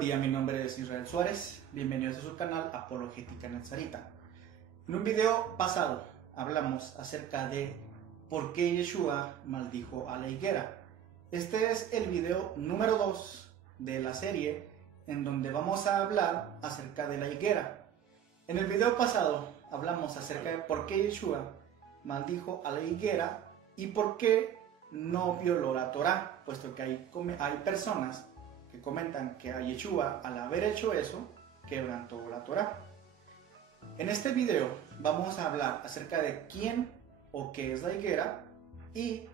buen día, mi nombre es Israel Suárez, bienvenidos a su canal Apologética Nazarita. En un video pasado hablamos acerca de por qué Yeshua maldijo a la higuera. Este es el video número 2 de la serie en donde vamos a hablar acerca de la higuera. En el video pasado hablamos acerca de por qué Yeshua maldijo a la higuera y por qué no violó la Torá, puesto que hay personas que comentan que a Yeshua, al haber hecho eso, quebrantó la Torá. En este video vamos a hablar acerca de quién o qué es la higuera y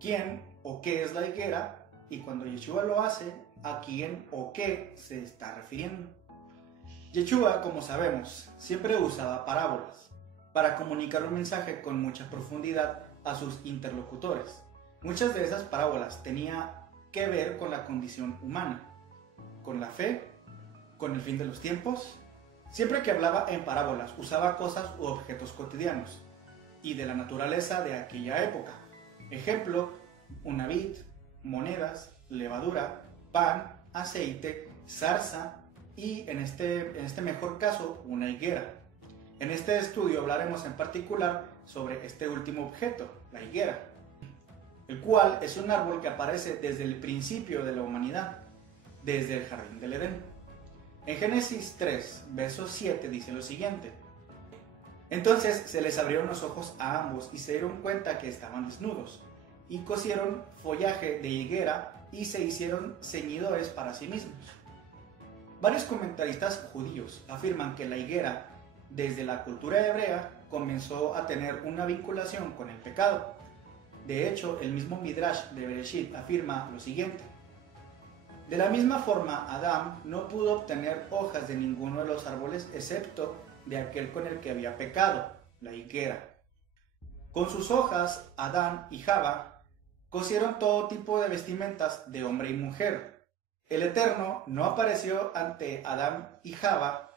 quién o qué es la higuera, y cuando Yeshua lo hace, a quién o qué se está refiriendo. Yeshua, como sabemos, siempre usaba parábolas para comunicar un mensaje con mucha profundidad a sus interlocutores. Muchas de esas parábolas tenían que ver con la condición humana, con la fe, con el fin de los tiempos. Siempre que hablaba en parábolas usaba cosas u objetos cotidianos y de la naturaleza de aquella época. Ejemplo, una vid, monedas, levadura, pan, aceite, zarza y en este mejor caso una higuera. En este estudio hablaremos en particular sobre este último objeto, la higuera, el cual es un árbol que aparece desde el principio de la humanidad, desde el jardín del Edén. En Génesis 3, verso 7 dice lo siguiente: entonces se les abrieron los ojos a ambos y se dieron cuenta que estaban desnudos, y cosieron follaje de higuera y se hicieron ceñidores para sí mismos. Varios comentaristas judíos afirman que la higuera, desde la cultura hebrea, comenzó a tener una vinculación con el pecado. De hecho, el mismo Midrash de Bereshit afirma lo siguiente: de la misma forma, Adán no pudo obtener hojas de ninguno de los árboles excepto de aquel con el que había pecado, la higuera. Con sus hojas, Adán y Java cosieron todo tipo de vestimentas de hombre y mujer. El Eterno no apareció ante Adán y Java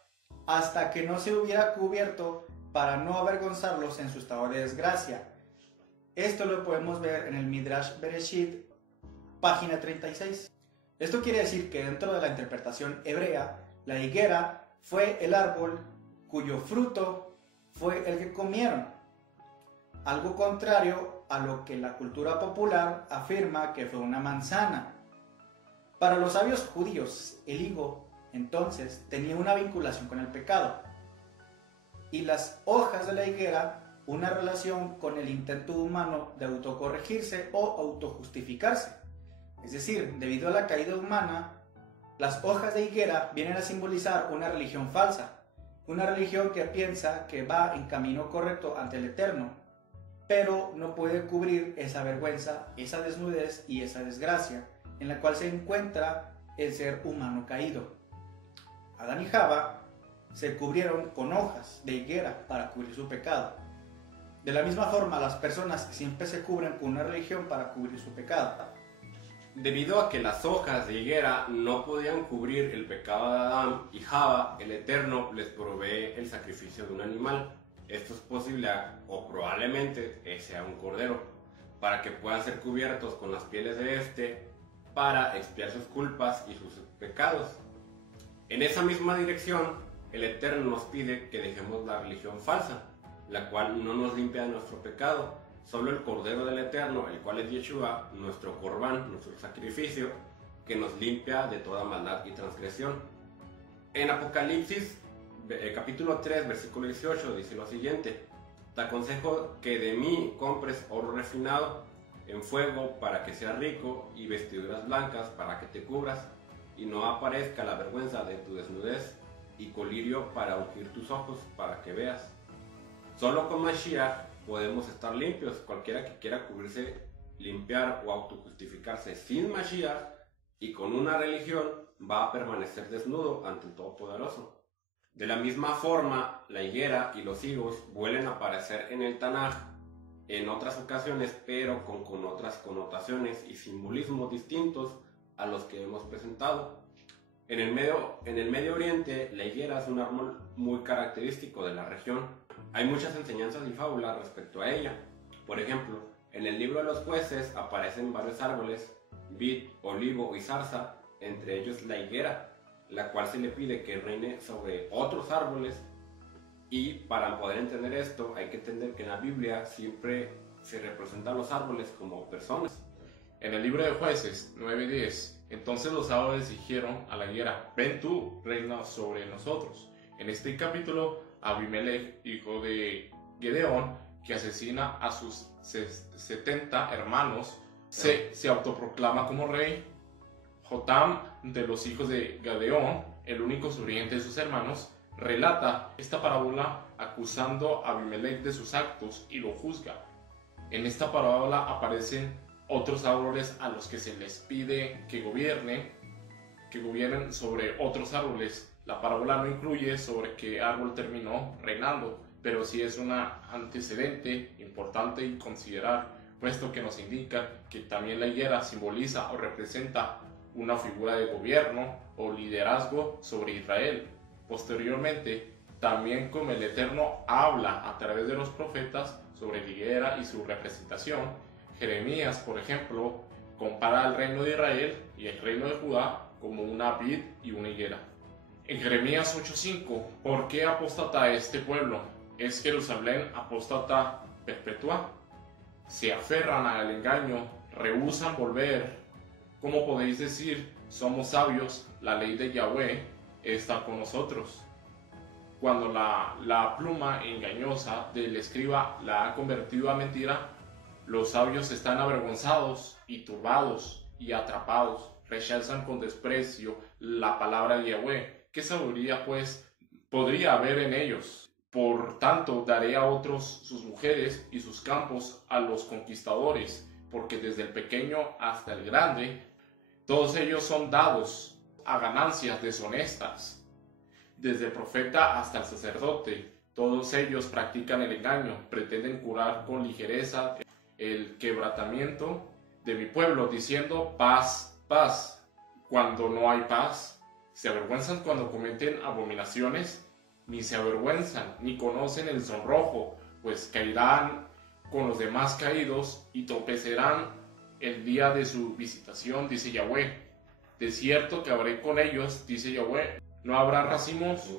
hasta que no se hubiera cubierto para no avergonzarlos en su estado de desgracia. Esto lo podemos ver en el Midrash Bereshit, página 36. Esto quiere decir que dentro de la interpretación hebrea, la higuera fue el árbol cuyo fruto fue el que comieron. Algo contrario a lo que la cultura popular afirma que fue una manzana. Para los sabios judíos, el higo, entonces, tenía una vinculación con el pecado, y las hojas de la higuera una relación con el intento humano de autocorregirse o autojustificarse. Es decir, debido a la caída humana, las hojas de higuera vienen a simbolizar una religión falsa, una religión que piensa que va en camino correcto ante el Eterno, pero no puede cubrir esa vergüenza, esa desnudez y esa desgracia en la cual se encuentra el ser humano caído. Adán y Java se cubrieron con hojas de higuera para cubrir su pecado. De la misma forma, las personas siempre se cubren con una religión para cubrir su pecado. Debido a que las hojas de higuera no podían cubrir el pecado de Adán y Java, el Eterno les provee el sacrificio de un animal. Esto es posible o probablemente sea un cordero, para que puedan ser cubiertos con las pieles de este para expiar sus culpas y sus pecados. En esa misma dirección, el Eterno nos pide que dejemos la religión falsa, la cual no nos limpia de nuestro pecado. Solo el Cordero del Eterno, el cual es Yeshua, nuestro corbán, nuestro sacrificio, que nos limpia de toda maldad y transgresión. En Apocalipsis, capítulo 3, versículo 18, dice lo siguiente: te aconsejo que de mí compres oro refinado en fuego para que seas rico, y vestiduras blancas para que te cubras, y no aparezca la vergüenza de tu desnudez, y colirio para ungir tus ojos para que veas. Solo con Mashiach podemos estar limpios. Cualquiera que quiera cubrirse, limpiar o autojustificarse sin Mashiach y con una religión va a permanecer desnudo ante el Todopoderoso. De la misma forma, la higuera y los higos vuelven a aparecer en el Tanaj en otras ocasiones, pero con otras connotaciones y simbolismos distintos a los que hemos presentado. En el Medio Oriente, la higuera es un árbol muy característico de la región. Hay muchas enseñanzas y fábulas respecto a ella. Por ejemplo, en el libro de los jueces aparecen varios árboles, vid, olivo y zarza, entre ellos la higuera, la cual se le pide que reine sobre otros árboles. Y para poder entender esto hay que entender que en la Biblia siempre se representan los árboles como personas. En el libro de Jueces 9:10, entonces los árboles dijeron a la higuera: ven tú, reina sobre nosotros. En este capítulo, Abimelech, hijo de Gedeón, que asesina a sus 70 hermanos, se autoproclama como rey. Jotam, de los hijos de Gedeón, el único sobreviviente de sus hermanos, relata esta parábola acusando a Abimelech de sus actos y lo juzga. En esta parábola aparecen otros árboles a los que se les pide que gobiernen sobre otros árboles. La parábola no incluye sobre qué árbol terminó reinando, pero sí es un antecedente importante y considerar, puesto que nos indica que también la higuera simboliza o representa una figura de gobierno o liderazgo sobre Israel. Posteriormente, también como el Eterno habla a través de los profetas sobre la higuera y su representación, Jeremías, por ejemplo, compara al reino de Israel y el reino de Judá como una vid y una higuera. En Jeremías 8:5, ¿por qué apóstata este pueblo? ¿Es Jerusalén apóstata perpetua? Se aferran al engaño, rehúsan volver. ¿Cómo podéis decir, somos sabios, la ley de Yahweh está con nosotros? Cuando la pluma engañosa del escriba la ha convertido a mentira, los sabios están avergonzados y turbados y atrapados, rechazan con desprecio la palabra de Yahweh. ¿Qué sabiduría, pues, podría haber en ellos? Por tanto, daré a otros sus mujeres y sus campos a los conquistadores, porque desde el pequeño hasta el grande, todos ellos son dados a ganancias deshonestas. Desde el profeta hasta el sacerdote, todos ellos practican el engaño, pretenden curar con ligereza el quebrantamiento de mi pueblo, diciendo paz, paz, cuando no hay paz. Se avergüenzan cuando cometen abominaciones, ni se avergüenzan, ni conocen el sonrojo, pues caerán con los demás caídos y tropezarán el día de su visitación, dice Yahweh. De cierto que habré con ellos, dice Yahweh. No habrá racimos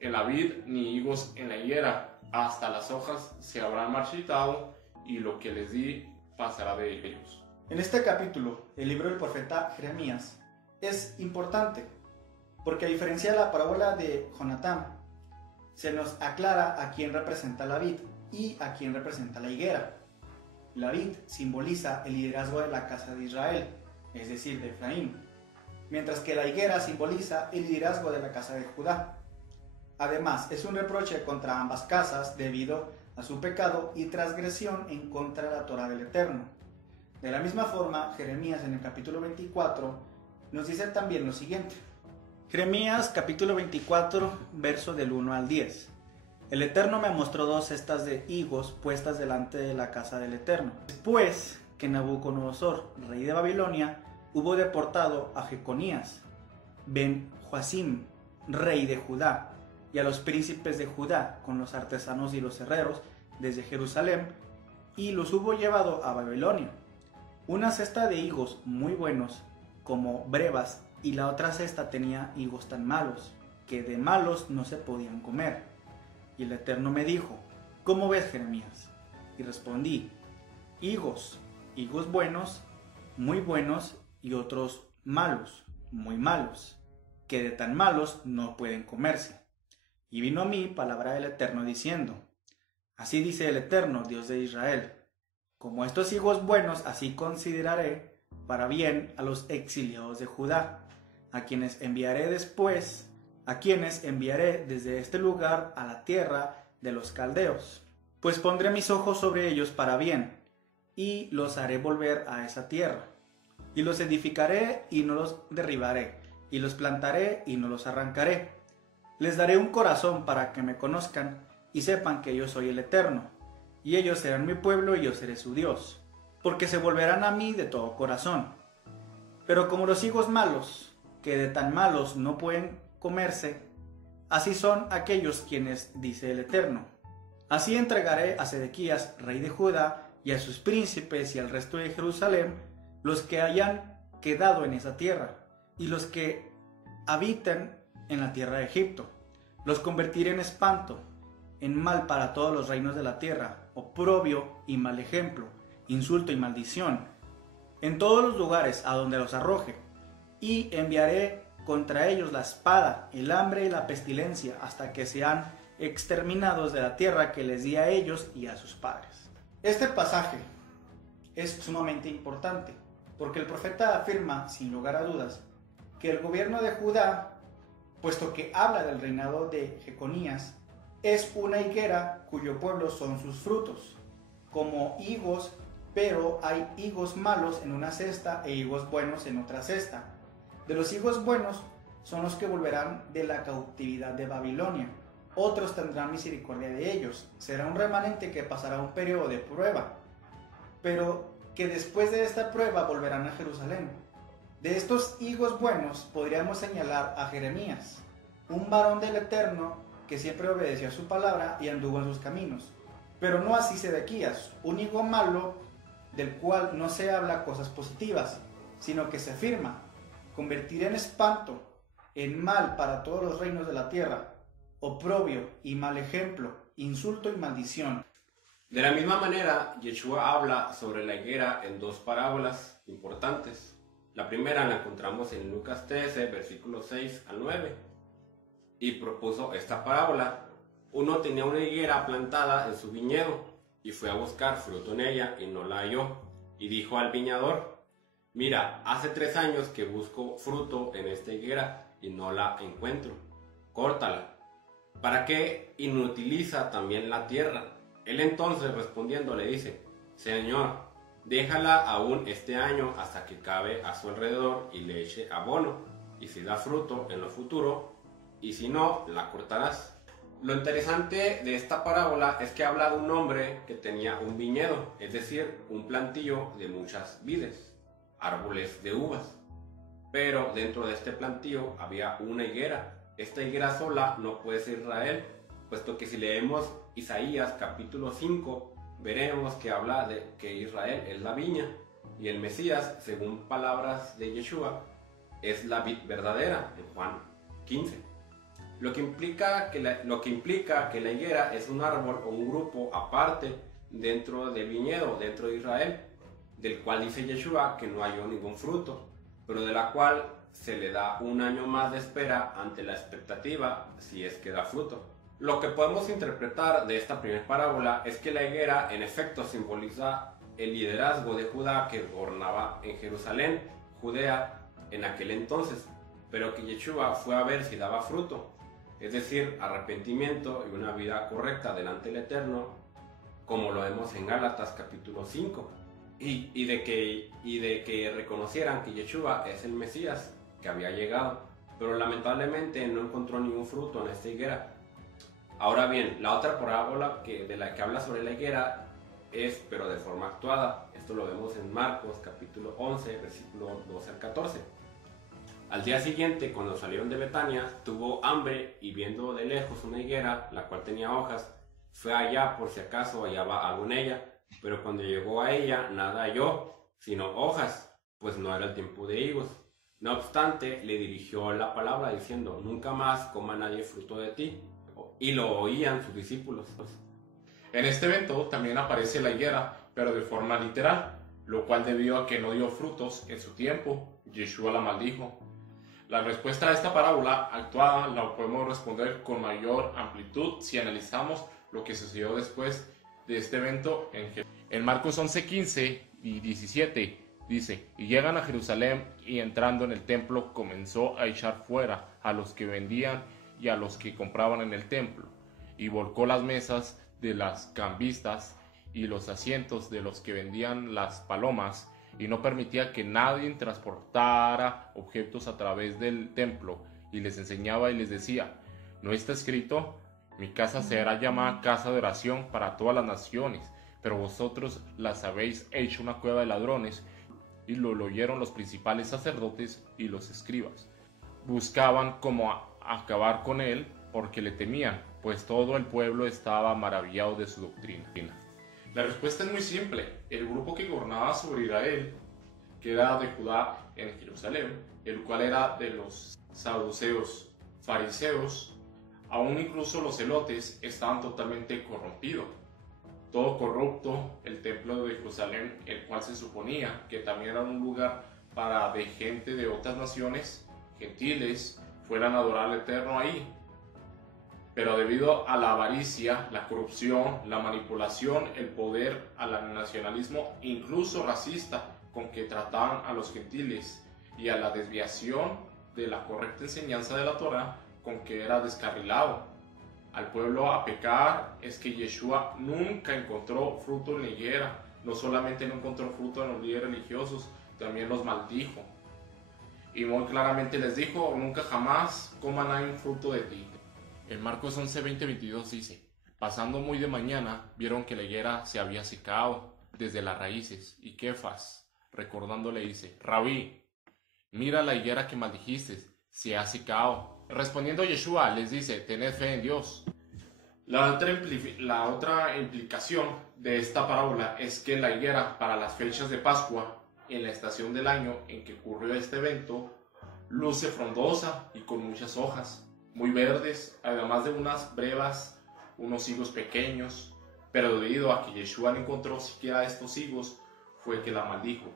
en la vid ni higos en la higuera, hasta las hojas se habrán marchitado y lo que les di pasará de ellos. En este capítulo, el libro del profeta Jeremías es importante porque, a diferencia de la parábola de Jonatán, se nos aclara a quién representa la vid y a quién representa la higuera. La vid simboliza el liderazgo de la casa de Israel, es decir, de Efraín, mientras que la higuera simboliza el liderazgo de la casa de Judá. Además, es un reproche contra ambas casas debido a su pecado y transgresión en contra de la Torá del Eterno. De la misma forma, Jeremías en el capítulo 24 nos dice también lo siguiente. Jeremías capítulo 24, verso del 1 al 10. El Eterno me mostró 2 cestas de higos puestas delante de la casa del Eterno. Después que Nabucodonosor, rey de Babilonia, hubo deportado a Jeconías, ben Joacim, rey de Judá, y a los príncipes de Judá, con los artesanos y los herreros, desde Jerusalén, y los hubo llevado a Babilonia. Una cesta de higos muy buenos, como brevas, y la otra cesta tenía higos tan malos, que de malos no se podían comer. Y el Eterno me dijo, ¿cómo ves, Jeremías? Y respondí, higos buenos, muy buenos, y otros malos, muy malos, que de tan malos no pueden comerse. Y vino a mí palabra del Eterno diciendo, así dice el Eterno, Dios de Israel, como estos higos buenos, así consideraré para bien a los exiliados de Judá, a quienes enviaré desde este lugar a la tierra de los caldeos. Pues pondré mis ojos sobre ellos para bien, y los haré volver a esa tierra. Y los edificaré y no los derribaré, y los plantaré y no los arrancaré. Les daré un corazón para que me conozcan y sepan que yo soy el Eterno, y ellos serán mi pueblo y yo seré su Dios, porque se volverán a mí de todo corazón. Pero como los higos malos, que de tan malos no pueden comerse, así son aquellos quienes, dice el Eterno. Así entregaré a Sedequías, rey de Judá, y a sus príncipes y al resto de Jerusalén, los que hayan quedado en esa tierra, y los que habitan en la tierra de Egipto. Los convertiré en espanto, en mal para todos los reinos de la tierra, oprobio y mal ejemplo, insulto y maldición, en todos los lugares a donde los arroje, y enviaré contra ellos la espada, el hambre y la pestilencia, hasta que sean exterminados de la tierra que les di a ellos y a sus padres. Este pasaje es sumamente importante, porque el profeta afirma, sin lugar a dudas, que el gobierno de Judá, puesto que habla del reinado de Jeconías, es una higuera cuyo pueblo son sus frutos, como higos, pero hay higos malos en una cesta e higos buenos en otra cesta. De los higos buenos son los que volverán de la cautividad de Babilonia. Otros tendrán misericordia de ellos. Será un remanente que pasará un periodo de prueba, pero que después de esta prueba volverán a Jerusalén. De estos higos buenos podríamos señalar a Jeremías, un varón del Eterno que siempre obedeció a su palabra y anduvo en sus caminos. Pero no así Sedequías, un higo malo del cual no se habla cosas positivas, sino que se afirma: convertiré en espanto, en mal para todos los reinos de la tierra, oprobio y mal ejemplo, insulto y maldición. De la misma manera, Yeshua habla sobre la higuera en dos parábolas importantes. La primera la encontramos en Lucas 13, versículos 6 al 9, y propuso esta parábola. Uno tenía una higuera plantada en su viñedo, y fue a buscar fruto en ella, y no la halló, y dijo al viñador: mira, hace 3 años que busco fruto en esta higuera, y no la encuentro. Córtala. ¿Para qué inutiliza también la tierra? Él entonces respondiendo le dice: Señor, déjala aún este año hasta que cabe a su alrededor y le eche abono, y si da fruto en lo futuro, y si no, la cortarás. Lo interesante de esta parábola es que habla de un hombre que tenía un viñedo, es decir, un plantío de muchas vides, árboles de uvas. Pero dentro de este plantío había una higuera. Esta higuera sola no puede ser Israel, puesto que si leemos Isaías capítulo 5, veremos que habla de que Israel es la viña y el Mesías, según palabras de Yeshua, es la vid verdadera en Juan 15. Lo que implica que la higuera es un árbol o un grupo aparte dentro del viñedo, dentro de Israel, del cual dice Yeshua que no halló ningún fruto, pero de la cual se le da un año más de espera ante la expectativa si es que da fruto. Lo que podemos interpretar de esta primera parábola es que la higuera en efecto simboliza el liderazgo de Judá que gobernaba en Jerusalén, Judea, en aquel entonces, pero que Yeshua fue a ver si daba fruto, es decir, arrepentimiento y una vida correcta delante del Eterno, como lo vemos en Gálatas capítulo 5, y de que reconocieran que Yeshua es el Mesías que había llegado, pero lamentablemente no encontró ningún fruto en esta higuera. Ahora bien, la otra parábola de la que habla sobre la higuera es, pero de forma actuada. Esto lo vemos en Marcos capítulo 11, versículo 12 al 14. Al día siguiente, cuando salieron de Betania, tuvo hambre y viendo de lejos una higuera, la cual tenía hojas, fue allá por si acaso hallaba algo en ella, pero cuando llegó a ella nada halló, sino hojas, pues no era el tiempo de higos. No obstante, le dirigió la palabra diciendo: nunca más coma nadie fruto de ti. Y lo oían sus discípulos. En este evento también aparece la higuera, pero de forma literal, lo cual debido a que no dio frutos en su tiempo, Yeshua la maldijo. La respuesta a esta parábola actuada la podemos responder con mayor amplitud si analizamos lo que sucedió después de este evento en Marcos 11, 15 y 17. Dice: y llegan a Jerusalén, y entrando en el templo comenzó a echar fuera a los que vendían y a los que compraban en el templo, y volcó las mesas de las cambistas y los asientos de los que vendían las palomas, y no permitía que nadie transportara objetos a través del templo, y les enseñaba y les decía: ¿no está escrito? Mi casa será llamada casa de oración para todas las naciones, pero vosotros las habéis hecho una cueva de ladrones. Y lo oyeron los principales sacerdotes y los escribas. Buscaban cómo acabar con él, porque le temían, pues todo el pueblo estaba maravillado de su doctrina. La respuesta es muy simple. El grupo que gobernaba sobre Israel, que era de Judá en Jerusalén, el cual era de los saduceos, fariseos. Aún incluso los celotes estaban totalmente corrompidos, todo corrupto. El templo de Jerusalén, el cual se suponía que también era un lugar para de gente de otras naciones, gentiles, fueran a adorar al Eterno ahí. Pero debido a la avaricia, la corrupción, la manipulación, el poder, al nacionalismo, incluso racista, con que trataban a los gentiles, y a la desviación de la correcta enseñanza de la Torá, con que era descarrilado al pueblo a pecar, es que Yeshua nunca encontró fruto en la higuera. No solamente no encontró fruto en los líderes religiosos, también los maldijo. Y muy claramente les dijo: nunca jamás coman ahí un fruto de ti. En Marcos 11, 20, 22 dice: pasando muy de mañana, vieron que la higuera se había secado desde las raíces. Y Kefas, recordándole, dice: Rabí, mira la higuera que maldijiste, se ha secado. Respondiendo Yeshua, les dice: tened fe en Dios. La otra implicación de esta parábola es que la higuera, para las fechas de Pascua, en la estación del año en que ocurrió este evento, luce frondosa y con muchas hojas, muy verdes, además de unas brevas, unos higos pequeños. Pero debido a que Yeshua no encontró siquiera estos higos, fue que la maldijo.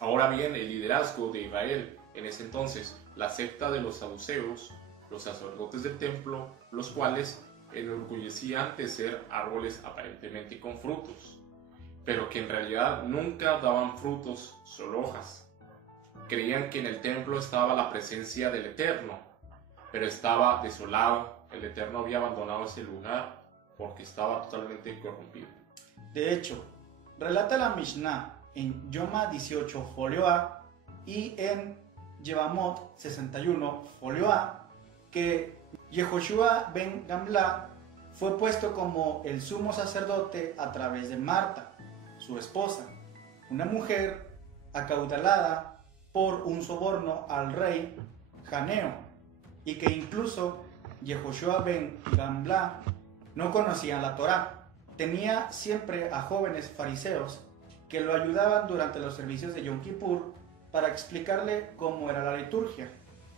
Ahora bien, el liderazgo de Israel en ese entonces, la secta de los saduceos, los sacerdotes del templo, los cuales enorgullecían de ser árboles aparentemente con frutos, pero que en realidad nunca daban frutos, solo hojas. Creían que en el templo estaba la presencia del Eterno, pero estaba desolado. El Eterno había abandonado ese lugar porque estaba totalmente corrompido. De hecho, relata la Mishnah en Yoma 18, folio A, y en Yevamot 61, folio A, que Yehoshua ben Gamla fue puesto como el sumo sacerdote a través de Marta, su esposa, una mujer acaudalada por un soborno al rey Janeo, y que incluso Yehoshua ben Gamla no conocía la Torá. Tenía siempre a jóvenes fariseos que lo ayudaban durante los servicios de Yom Kippur para explicarle cómo era la liturgia,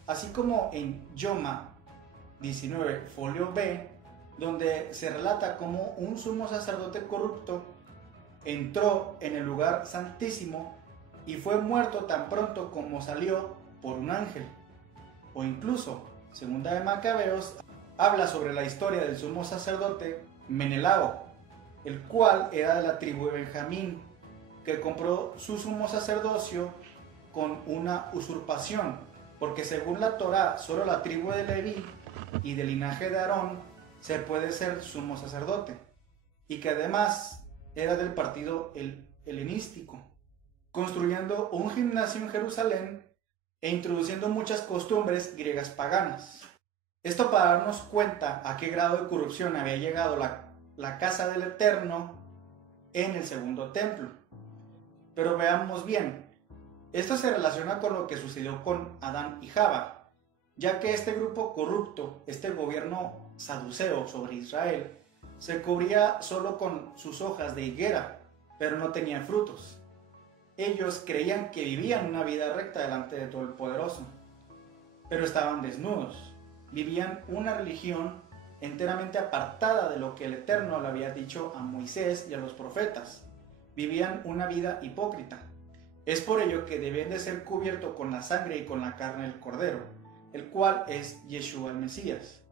así como en Yoma 19, folio B, donde se relata cómo un sumo sacerdote corrupto entró en el lugar santísimo y fue muerto tan pronto como salió por un ángel. O incluso, segunda de Macabeos, habla sobre la historia del sumo sacerdote Menelao, el cual era de la tribu de Benjamín, que compró su sumo sacerdocio con una usurpación, porque según la Torá, solo la tribu de Leví y del linaje de Aarón se puede ser sumo sacerdote, y que además era del partido helenístico, construyendo un gimnasio en Jerusalén e introduciendo muchas costumbres griegas paganas. Esto para darnos cuenta a qué grado de corrupción había llegado la casa del Eterno en el segundo templo. Pero veamos bien, esto se relaciona con lo que sucedió con Adán y Java, ya que este grupo corrupto, este gobierno saduceo sobre Israel, se cubría solo con sus hojas de higuera, pero no tenían frutos. Ellos creían que vivían una vida recta delante de todo el Poderoso, pero estaban desnudos, vivían una religión enteramente apartada de lo que el Eterno le había dicho a Moisés y a los profetas. Vivían una vida hipócrita. Es por ello que deben de ser cubiertos con la sangre y con la carne del Cordero, el cual es Yeshua el Mesías.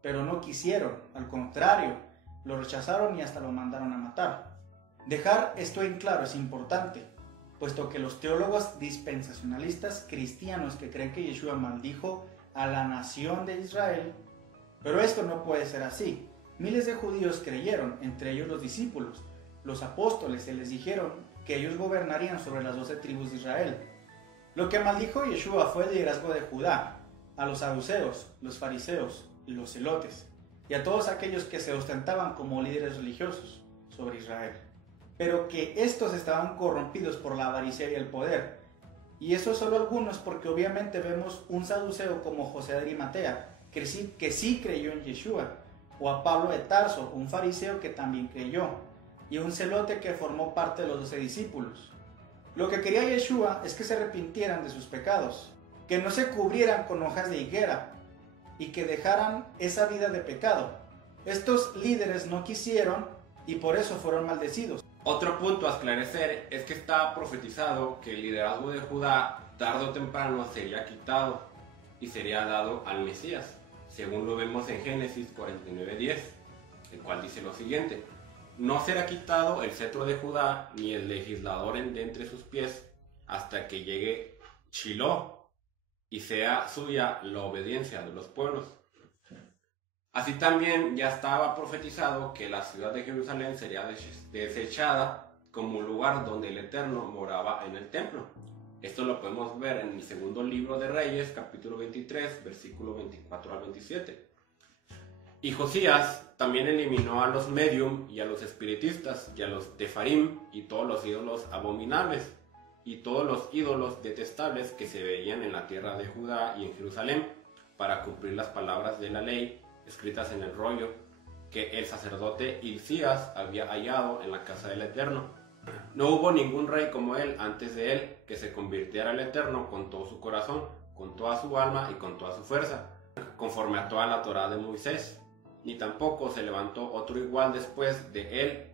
Pero no quisieron, al contrario, lo rechazaron y hasta lo mandaron a matar. Dejar esto en claro es importante, puesto que los teólogos dispensacionalistas cristianos que creen que Yeshua maldijo a la nación de Israel, pero esto no puede ser así. Miles de judíos creyeron, entre ellos los discípulos, los apóstoles, se les dijeron que ellos gobernarían sobre las 12 tribus de Israel. Lo que maldijo Yeshua fue el liderazgo de Judá, a los saduceos, los fariseos y los celotes, y a todos aquellos que se ostentaban como líderes religiosos sobre Israel, pero que estos estaban corrompidos por la avaricia y el poder. Y eso solo algunos, porque obviamente vemos un saduceo como José de Arimatea, que sí creyó en Yeshua, o a Pablo de Tarso, un fariseo que también creyó, y un celote que formó parte de los 12 discípulos. Lo que quería Yeshua es que se arrepintieran de sus pecados, que no se cubrieran con hojas de higuera y que dejaran esa vida de pecado. Estos líderes no quisieron y por eso fueron maldecidos. Otro punto a esclarecer es que está profetizado que el liderazgo de Judá tarde o temprano sería quitado y sería dado al Mesías, según lo vemos en Génesis 49:10, el cual dice lo siguiente: no será quitado el cetro de Judá ni el legislador de entre sus pies hasta que llegue Shiloh y sea suya la obediencia de los pueblos. Así también ya estaba profetizado que la ciudad de Jerusalén sería desechada como un lugar donde el Eterno moraba en el templo. Esto lo podemos ver en el segundo libro de Reyes, capítulo 23, versículo 24 al 27. Y Josías también eliminó a los medium y a los espiritistas y a los tefarim y todos los ídolos abominables y todos los ídolos detestables que se veían en la tierra de Judá y en Jerusalén, para cumplir las palabras de la ley escritas en el rollo que el sacerdote Hilcías había hallado en la casa del Eterno. No hubo ningún rey como él antes de él que se convirtiera al Eterno con todo su corazón, con toda su alma y con toda su fuerza, conforme a toda la Torá de Moisés, ni tampoco se levantó otro igual después de él.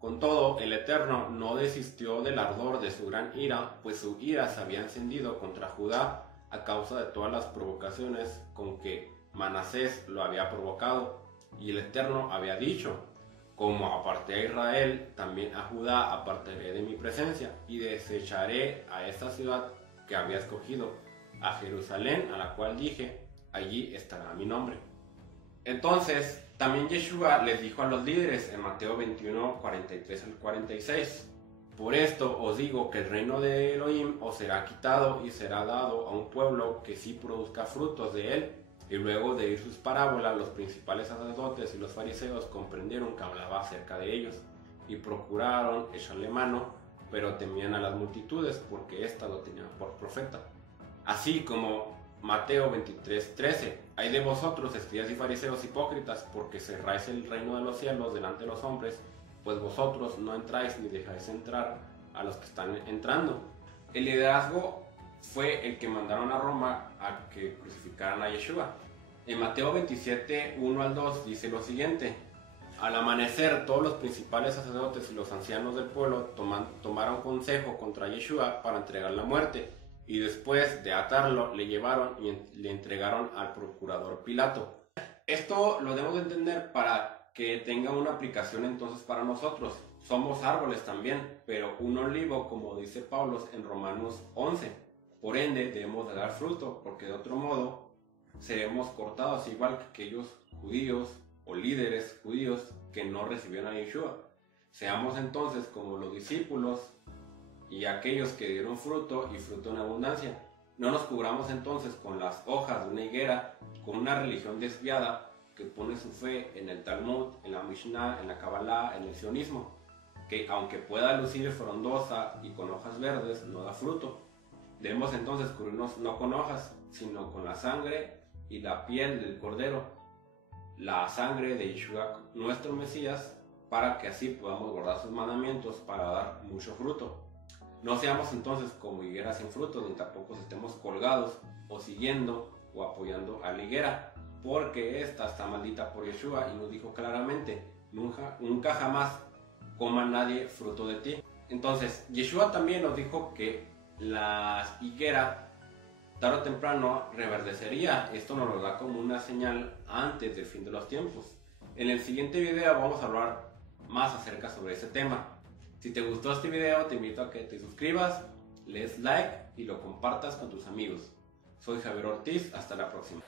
Con todo, el Eterno no desistió del ardor de su gran ira, pues su ira se había encendido contra Judá a causa de todas las provocaciones con que Manasés lo había provocado, y el Eterno había dicho: como aparté a Israel, también a Judá apartaré de mi presencia, y desecharé a esta ciudad que había escogido, a Jerusalén, a la cual dije: allí estará mi nombre. Entonces, también Yeshua les dijo a los líderes en Mateo 21, 43 al 46: por esto os digo que el reino de Elohim os será quitado y será dado a un pueblo que sí produzca frutos de él. Y luego de oír sus parábolas, los principales sacerdotes y los fariseos comprendieron que hablaba acerca de ellos, y procuraron echarle mano, pero temían a las multitudes, porque éstas lo tenían por profeta. Así como Mateo 23:13: hay de vosotros, escribas y fariseos hipócritas, porque cerráis el reino de los cielos delante de los hombres, pues vosotros no entráis ni dejáis entrar a los que están entrando. El liderazgo fue el que mandaron a Roma a que crucificaran a Yeshua. En Mateo 27, 1 al 2 dice lo siguiente: al amanecer, todos los principales sacerdotes y los ancianos del pueblo tomaron consejo contra Yeshua para entregar la muerte, y después de atarlo le llevaron y le entregaron al procurador Pilato. Esto lo debemos de entender para que tenga una aplicación entonces para nosotros. Somos árboles también, pero un olivo, como dice Pablo en Romanos 11. Por ende, debemos de dar fruto, porque de otro modo seremos cortados, igual que aquellos judíos o líderes judíos que no recibieron a Yeshua. Seamos entonces como los discípulos y aquellos que dieron fruto y fruto en abundancia. No nos cubramos entonces con las hojas de una higuera, con una religión desviada que pone su fe en el Talmud, en la Mishnah, en la Kabbalah, en el sionismo, que aunque pueda lucir frondosa y con hojas verdes, no da fruto. Debemos entonces cubrirnos no con hojas, sino con la sangre y la piel del Cordero, la sangre de Yeshua, nuestro Mesías, para que así podamos guardar sus mandamientos para dar mucho fruto. No seamos entonces como higueras sin fruto, ni tampoco estemos colgados o siguiendo o apoyando a la higuera, porque esta está maldita por Yeshua y nos dijo claramente: nunca jamás coma nadie fruto de ti. Entonces, Yeshua también nos dijo que la higuera tarde o temprano reverdecería. Esto nos lo da como una señal antes del fin de los tiempos. En el siguiente video vamos a hablar más acerca sobre ese tema. Si te gustó este video, te invito a que te suscribas, le des like y lo compartas con tus amigos. Soy Javier Ortiz, hasta la próxima.